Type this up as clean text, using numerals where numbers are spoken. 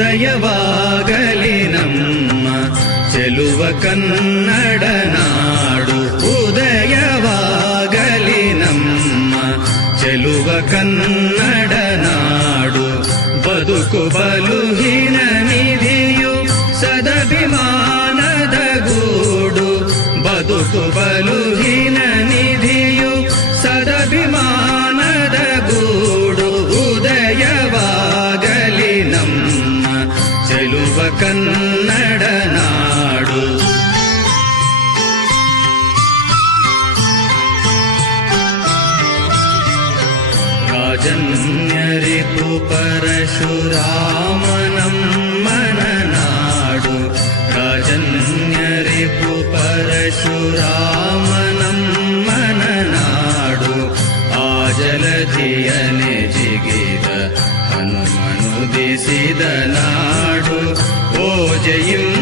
ಉದಯವಾಗಲಿ ನಮ್ಮ ಚೆಲುವ ಕನ್ನಡ ನಾಡು. ಉದಯವಾಗಲಿ ನಮ್ಮ ಚೆಲುವ ಕನ್ನಡ ನಾಡು. ಬದುಕು ಬಲುಹಿನ ನಿಧಿಯು ಸದಭಿಮಾನದ ಗೂಡು. ಬದುಕು ಬಲುಹಿನ ನಿಧಿಯು ಸದಭಿಮಾನದ ಗೂಡು. ಉದಯವಾಗಲಿ ನಮ್ಮ ಚೆಲುವ ಕನ್ನಡ ನಾಡು. ರಾಜನ್ಯರಿಪು ಪರಶುರಾಮನಮ್ಮನ ನಾಡು. ರಾಜನ್ಯರಿಪು ಪರಶುರಾಮನಮ್ಮನ ನಾಡು. ಆ ಜಲಧಿಯನೆ ಜಿಗಿದ ಹನುಮನುದಿಸಿದ ನಾಡು. ಓ ಜಯಿಂ